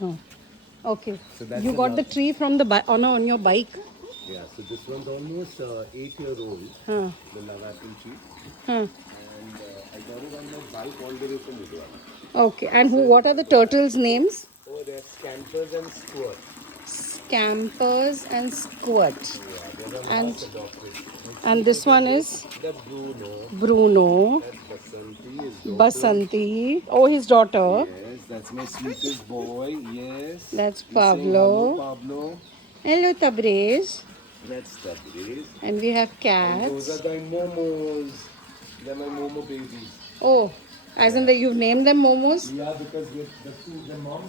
Oh. Okay. So that's You got the tree from the on your bike. Yeah, so this one's almost 8-year-old, Huh. the love apple tree. Huh. And I got it on my bike all the way from Udwana. Okay. And who? What are the turtles' names? Oh, they're scampers and squirts. Scampers and Squirt. Yeah, they're the And last adopted. And and see, this look at one this. is The Bruno. Bruno. That's Basanti, his daughter. Basanti. Oh, his daughter. Yes, that's my sweetest boy. Yes. That's He's saying hello, Pablo. Pablo. Hello, Tabriz. That's Tabriz. And we have And those are cats. my momos. They're my momo babies. Oh, as in that you've named them momos? Yeah, because the mom,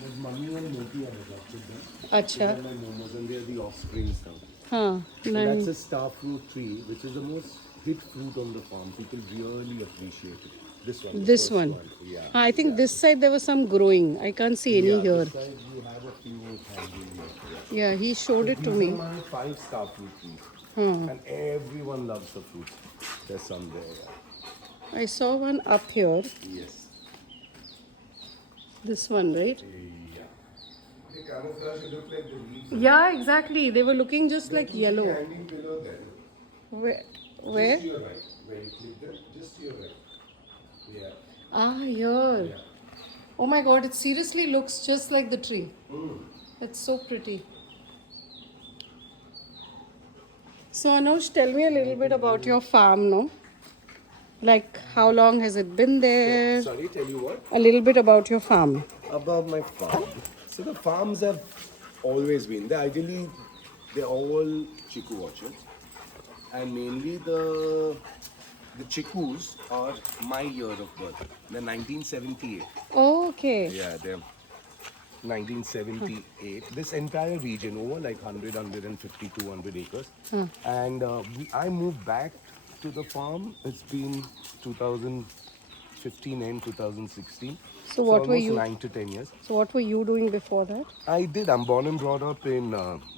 was Mummy and Moti have adopted them. So Acha. they're my momos and they're the offspring now. Huh. So Then that's a star fruit tree, which is the most hit fruit on the farm. People really appreciate it. This one. The this first one. Yeah. I think this side there was some growing. I can't see any Yeah, here. this side you have a few hanging here. Yeah, he showed it to These me. are my 5-star fruit trees. And everyone loves the fruit. There's some there, yeah. I saw one up here. Yes. This one, right? Yeah. The camouflage look like the leaves. Yeah, exactly. They were looking just like yellow. Hanging below them. Where? Just Where? to your right. Where you click them, just to your right. Yeah. Ah, here. Oh my God! It seriously looks just like the tree. It's so pretty. So Anush, tell me a little bit about your farm, no? Like how long has it been there? Sorry, tell you what? A little bit about your farm. About my farm. So the farms have always been there. Ideally, they're all chiku orchards. And mainly the chikus are my year of birth. They're 1978. Oh, okay. Yeah, they're 1978. This entire region, over like 100, 150, 200 acres. And I moved back to the farm. It's been 2015 and 2016. So what were almost you? 9 to 10 years. So what were you doing before that? I'm born and brought up in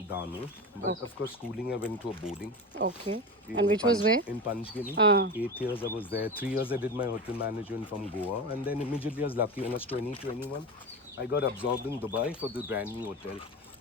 Danu. But of course, schooling I went to a boarding. Okay. In And which was where? In Panchgini. Ah. 8 years I was there. 3 years I did my hotel management from Goa. And then immediately I was lucky when I was 21. I got absorbed in Dubai for the brand new hotel.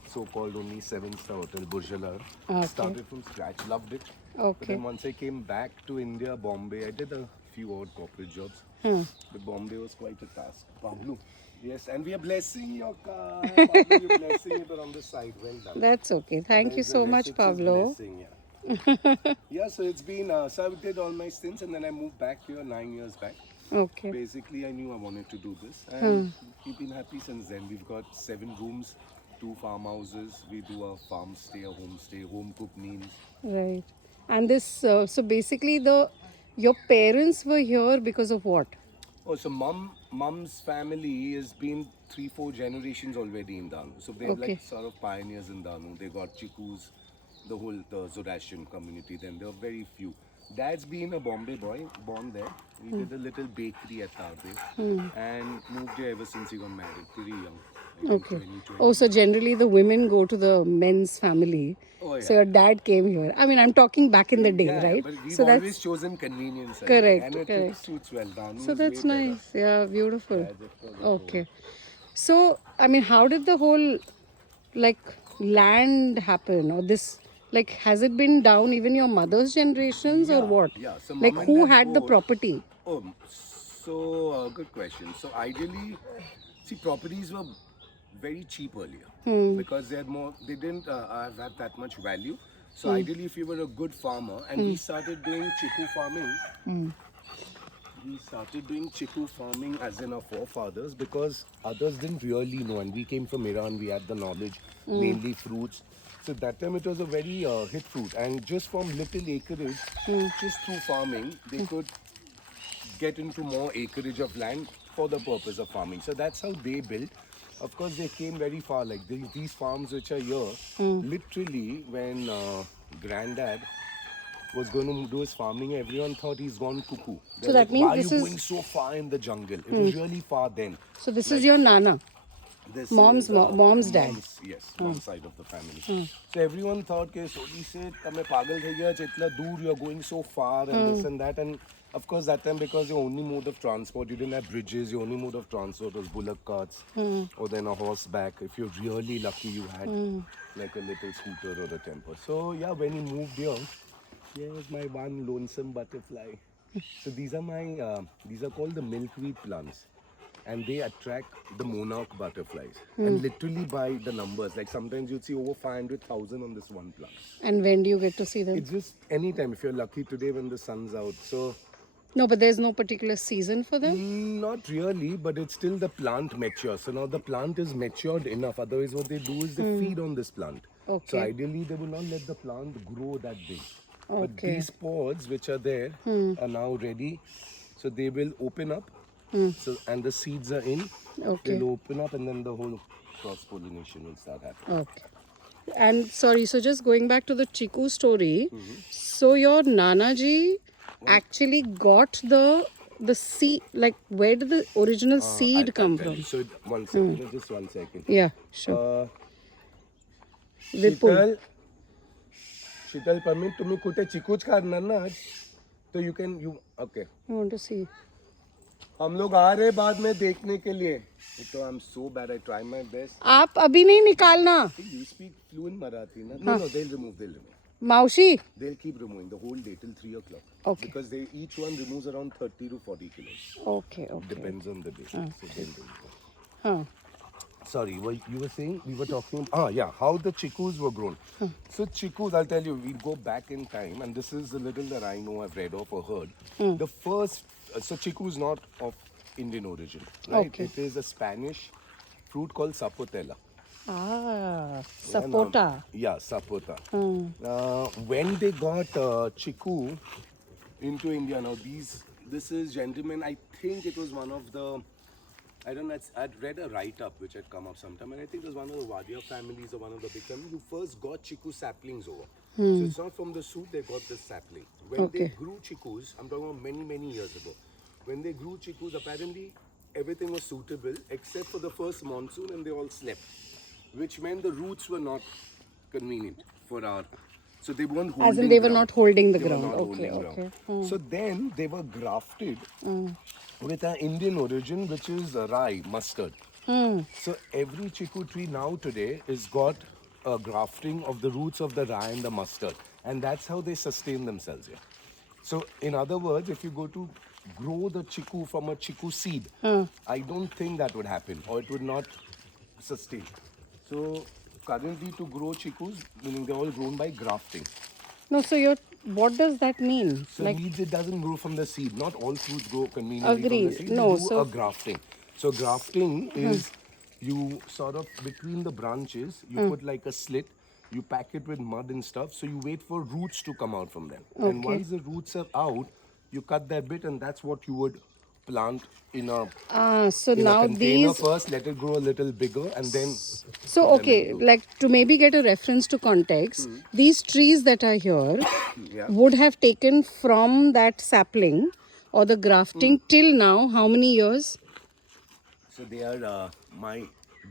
So-called only 7-star hotel, Burj Al Arab. Okay. Started from scratch, loved it. But Okay. then once I came back to India, Bombay, I did a few odd corporate jobs. But Bombay was quite a task. Pablo. Yes, and we are blessing your car. Pablo, we're blessing it on the side. Well done. That's okay. Thank you There's so a much, recipe Pablo. blessing, yeah. Yeah, so it's been, so I did all my stints and then I moved back here 9 years back. Okay. Basically, I knew I wanted to do this and we've been happy since then. We've got 7 rooms, 2 farmhouses. We do a farm stay, a homestay, home cooked meals. Right. And this, so basically your parents were here because of what? Oh, so mom's family has been 3-4 generations already in Danu. So they're Okay. like sort of pioneers in Danu. They got chikus, the Zoroastrian community. Then there are very few. Dad's been a Bombay boy, born there. He did a little bakery at Tarde and moved here ever since he got married, pretty young. Like in Okay. 2020. Oh, so generally the women go to the men's family. Oh, yeah. So your dad came here. I mean, I'm talking back in the day, Yeah, right? but we've So always that's chosen convenience. I think, correct, and it correct. suits well. Danu so is that's way better. nice. Yeah, beautiful. Yeah, just for the Okay. So, I mean, how did the whole like land happen or this like has it been down even your mother's generations or Yeah, what? yeah. So Like mom and who dad had the both- property? Oh, so good question. So ideally, see, properties were very cheap earlier because they didn't have that much value. So ideally, if you were a good farmer, and we started doing chiku farming. We started doing chiku farming as in our forefathers because others didn't really know, and we came from Iran. We had the knowledge, mainly fruits. So that time it was a very hit fruit, and just from little acreage, just through farming, they could get into more acreage of land for the purpose of farming. So that's how they built. Of course, they came very far. Like these farms which are here, literally when Granddad was going to do his farming, everyone thought he's gone cuckoo. So They're that like, means why are you this is- going so far in the jungle? It was really far then. So this is your nana. This Mom's is, mom's dad. Yes, mom's side of the family. So everyone thought कि सोडी से तमे पागल થઈ ગયા છે इतना दूर, you're going so far and this and that, and of course that time because your only mode of transport, you didn't have bridges, your only mode of transport was bullock carts or then a horseback. If you're really lucky, you had like a little scooter or a temper. So yeah, when he moved here, here's my one lonesome butterfly. So these are called the milkweed plants, and they attract the monarch butterflies. And literally by the numbers, like sometimes you'd see over 500,000 on this one plant. And when do you get to see them? It's just anytime if you're lucky today when the sun's out. So No, but there's no particular season for them. not really, but it's still the plant matures. So now the plant is matured enough. Otherwise, what they do is they feed on this plant. So Okay. ideally, they will not let the plant grow that big. But Okay. these pods which are there are now ready. So they will open up. So and the seeds are in. Okay. They'll open up and then the whole cross pollination will start happening. Okay. And sorry, so just going back to the chiku story. So your Nanaji actually got the seed, like where did the original seed come I'll tell from? you. So one second, just 1 second. Yeah, sure. Sheetal Sheetal permit तुम्ही कुठे चिकूच काढणार ना आज? तो you can you okay I want to see. हम लोग आ रहे बाद में देखने के लिए. तो I am so bad, I try my best. आप अभी नहीं निकालना. You speak fluent Marathi, na? No, they'll remove. Maushi. They'll keep removing the whole day till 3 o'clock. Okay. Because they each one removes around 30 to 40 kilos. Okay, okay. Depends on the day. So they'll remove it. Huh. Sorry, you were saying we were talking. How the chikus were grown. So chikus, I'll tell you, we'll go back in time, and this is a little that I know, I've read of or heard. The first, so chiku is not of Indian origin, right? Okay. It is a Spanish fruit called sapotella. Ah, sapota. Yeah, sapota. When they got chiku into India, now this is, gentlemen, I think it was one of the, I don't know, I'd read a write-up which had come up sometime, and I think it was one of the Wadia families or one of the big families who first got chiku saplings over. So it's not from the shoot, they got this sapling. When they grew chikus, I'm talking about many, many years ago, when they grew chikus, apparently everything was suitable except for the first monsoon, and they all slept, which meant the roots were not convenient for our, so they weren't holding As in they were ground. not holding the They were ground. not Okay, holding okay. ground. So then they were grafted with an Indian origin, which is rye, mustard. So every chiku tree now today is got a grafting of the roots of the rye and the mustard, and that's how they sustain themselves here. So in other words, if you go to grow the chiku from a chiku seed, I don't think that would happen, or it would not sustain. So currently to grow chikus, meaning they're all grown by grafting. No, so what does that mean? So Like, means it doesn't grow from the seed. Not all fruits grow conveniently Agreed. from the seed. No, They do so- a grafting. So grafting is you sort of between the branches, you put like a slit, you pack it with mud and stuff. So you wait for roots to come out from them. And Okay. once the roots are out, you cut that bit, and that's what you would plant in a so in a now container these. first. Let it grow a little bigger, and then. So okay, like to maybe get a reference to context, these trees that are here Yeah. would have taken from that sapling or the grafting till now how many years? So they are my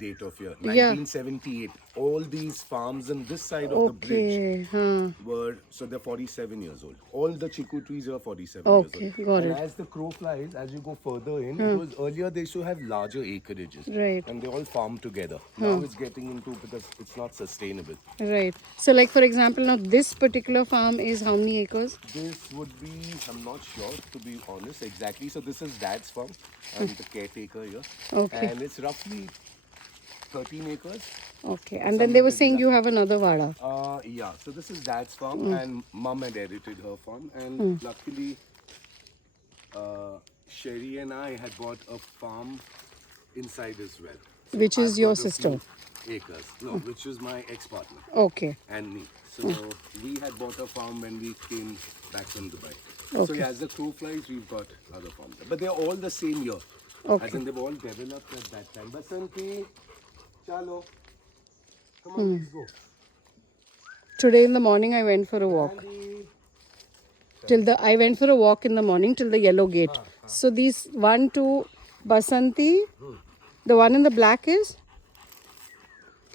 date of year, Yeah. 1978. All these farms on this side of the bridge Okay, huh. were, so they're 47 years old. All the chiku trees are 47 Okay, years old. got And it. as the crow flies, as you go further in, it was earlier they used to have larger acreages. Right. And they all farm together. Now it's getting into, because it's not sustainable. Right. So like for example, now this particular farm is how many acres? This would be, I'm not sure to be honest exactly. So this is dad's farm. I'm the caretaker here. Okay. And it's roughly 13 acres. Okay. And then they were saying you have another vada. Yeah, so this is dad's farm, and mom had edited her farm, and luckily Sherry and I had bought a farm inside as well. So Which is I've your got a sister? few Acres. No, which was my ex-partner Okay. and me. So we had bought a farm when we came back from Dubai. So Okay. yeah, as the crow flies, we've got other farms. But they're all the same year. Okay. As in they've all developed at that time. Basanti, chalo. Come on, let's go. Today in the morning I went for a walk. Andy. I went for a walk in the morning till the yellow gate. So these 1, 2, Basanti, the one in the black is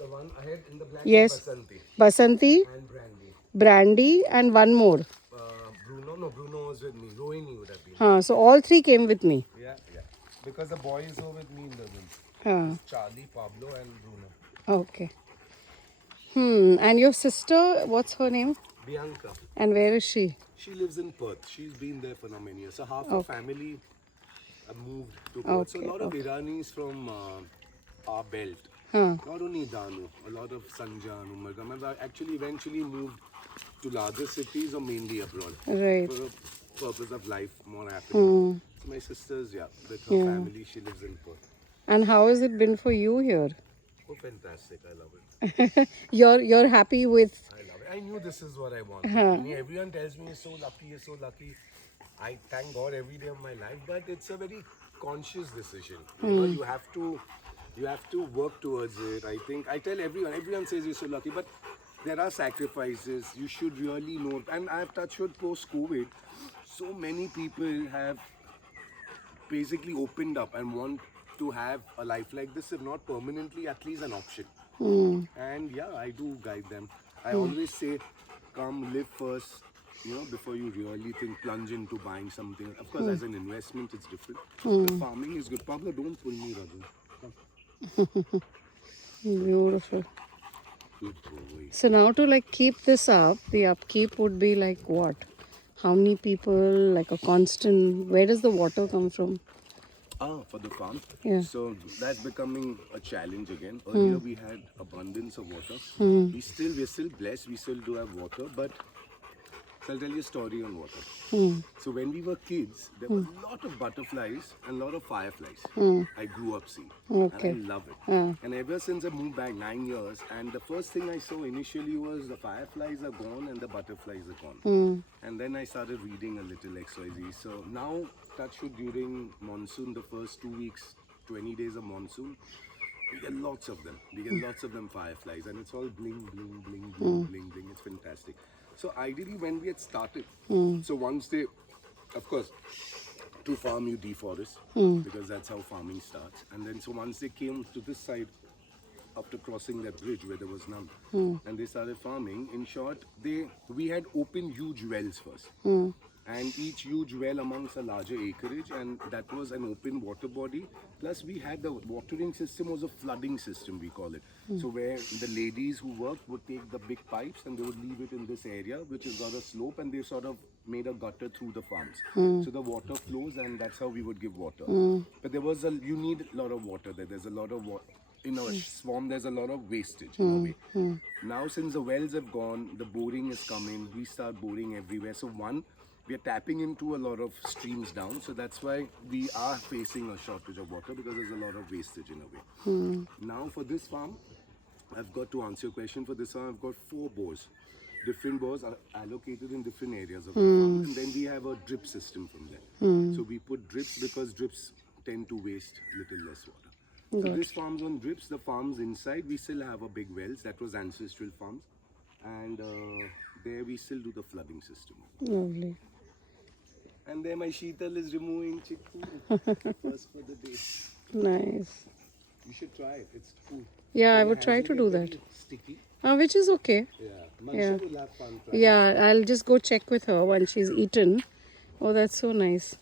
the one ahead in the black Yes. is Basanti Basanti, and Brandy. Brandy, and one more. Bruno was with me. Rohini would have been. So all three came with me. Yeah. Because the boys were with me in the room. Huh. Charlie, Pablo, and Bruno. Okay. And your sister, what's her name? Bianca. And where is she? She lives in Perth. She's been there for now many years. So half her family moved to Perth. So a lot of Iranis from our belt. Not only Danu, a lot of Sanjan, Umargam, have actually eventually moved to larger cities or mainly abroad. Right. For a purpose of life, more happening. So my sister's, with her family, she lives in Perth. And how has it been for you here? Oh, fantastic. I love it. You're happy with... I love it. I knew this is what I wanted. I mean, everyone tells me you're so lucky, you're so lucky. I thank God every day of my life, but it's a very conscious decision. You know, you have to work towards it. I think I tell everyone says you're so lucky, but there are sacrifices. You should really know. And I've touched with post-COVID, so many people have basically opened up and want to have a life like this, if not permanently, at least an option. And yeah, I do guide them. I always say, come live first, before you really think, plunge into buying something. Of course, as an investment, it's different. But farming is good. Pablo, don't pull me, Raju. Beautiful. Good boy. So now to keep this up, the upkeep would be like what? How many people, like a constant, where does the water come from? For the farm. Yeah. So that's becoming a challenge again. Earlier we had abundance of water. We're still blessed. We still do have water, but I'll tell you a story on water. So when we were kids, there were a lot of butterflies and a lot of fireflies. I grew up seeing. Okay. And I love it. And ever since I moved back 9 years, and the first thing I saw initially was the fireflies are gone and the butterflies are gone. And then I started reading a little XYZ. So now, touch wood, during monsoon, the first 2 weeks, 20 days of monsoon, we get lots of them. We get lots of them fireflies, and it's all bling, bling, bling, bling, bling, bling. It's fantastic. So ideally, when we had started, so once they, of course, to farm you deforest, because that's how farming starts. And then so once they came to this side, after crossing that bridge where there was none, and they started farming, in short, we had opened huge wells first. And each huge well amongst a larger acreage, and that was an open water body. Plus we had the watering system was a flooding system, we call it. So where the ladies who worked would take the big pipes and they would leave it in this area which has got a slope, and they sort of made a gutter through the farms. So the water flows, and that's how we would give water. But you need a lot of water there. There's a lot of water. In a swarm, there's a lot of wastage in a way. Now since the wells have gone, the boring is coming, we start boring everywhere. So we are tapping into a lot of streams down, so that's why we are facing a shortage of water, because there's a lot of wastage in a way. Now for this farm, I've got to answer your question. For this farm, I've got 4 bores. Different bores are allocated in different areas of the farm, and then we have a drip system from there. So we put drips because drips tend to waste little less water. So this farm's on drips. The farms inside, we still have a big wells. That was ancestral farms, and there we still do the flooding system. Lovely. And there my Sheetal is removing chickpea first for the day. Nice. You should try it. It's cool. Yeah, I Your would try hands to will do get that. very sticky. Which is okay. Yeah. Mansha will have fun trying. Yeah, I'll just go check with her once she's eaten. Oh, that's so nice.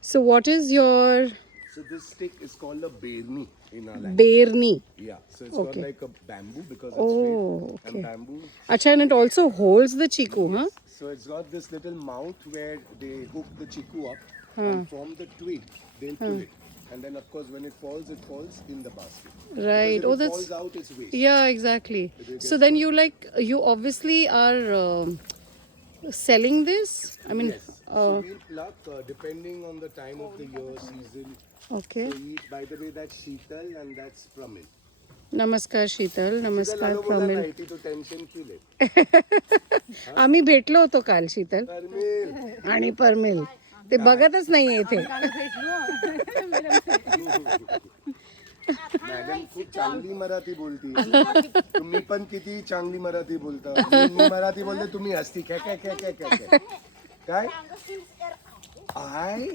So what is your So this stick is called a berni in our language. berni? Yeah. So it's Okay. got like a bamboo because it's Oh, straight. okay. And bamboo. Acha, and it also holds the chiku, huh? So it's got this little mouth where they hook the chiku up, and from the twig they'll pull it. And then of course when it falls in the basket. Right. Because Oh, if it that's... falls out, it's waste. Yeah, exactly. So then you obviously are selling this? I mean, Yes. So we'll pluck depending on the time of the year, season. okay. So by the way, that's Sheetal and that's Pramil. नमस्कार शीतल, नमस्कार Sheetal बोला प्रमिल. नाही, ती तो tension केले. आम्ही भेटलो होतो काल शीतल परमिल. आणि परमिल. ते बघतच नाहीये इथे. मॅडम खूप चांगली मराठी बोलती. तुम्ही पण किती चांगली मराठी बोलता. मी मराठी बोलते, तुम्ही हसती. काय? आय?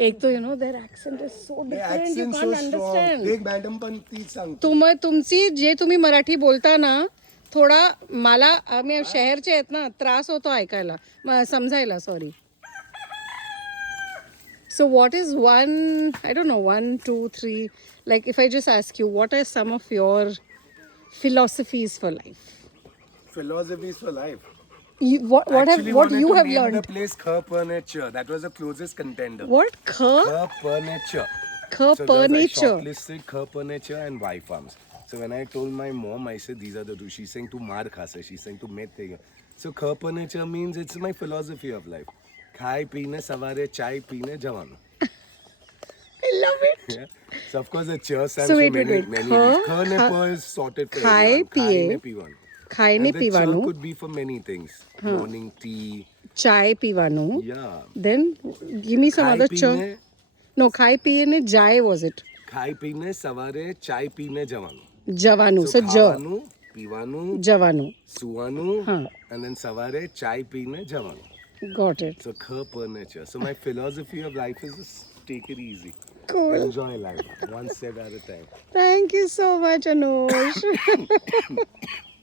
एक तो their accent is so The different, you accent can't so strong. understand. एक मॅडम पण तीच सांगते. तुमची जे तुम्ही मराठी बोलता ना, थोडा मला आम्ही शहरचे आहेत ना, त्रास होतो ऐकायला, समजायला. Sorry. So what is one, I don't know, 1, 2, 3, like if I just ask you, what are some of your philosophies for life? Philosophies for life. What Actually what wanted you to have name learned? the place Furniture. That was the closest contender. What? Furniture. Kha So furniture. I shortlisted Furniture and Y Farms. So when I told my mom, I said these are the two. She's saying to maar khasa. She's saying to met thega. So Furniture means it's my philosophy of life. Khai peene savare chai peene jawan. I love it. Yeah. So of course the cheer stands So for wait. many reasons. Kha ne Kha- po is sorted for khai everyone. Khai piye. ne piwan. ખાઈને And the cheer પીવાનું, could be for many things. Morning tea. ચાય પીવાનું. Yeah. Then give me some Khai other ch. peene. No, ખાઈ પીએ ને જાય was it? ખાઈ પીને સવારે ચાય પીને જવાનું. જવાનું. So So ખાવાનું, પીવાનું, જવાનું. સુવાનું, Huh. and then સવારે ચાય પીને જવાનું. Got it. So furniture. So my philosophy of life is just take it easy. Cool. Enjoy life. One step at a time. Thank you so much, Anush.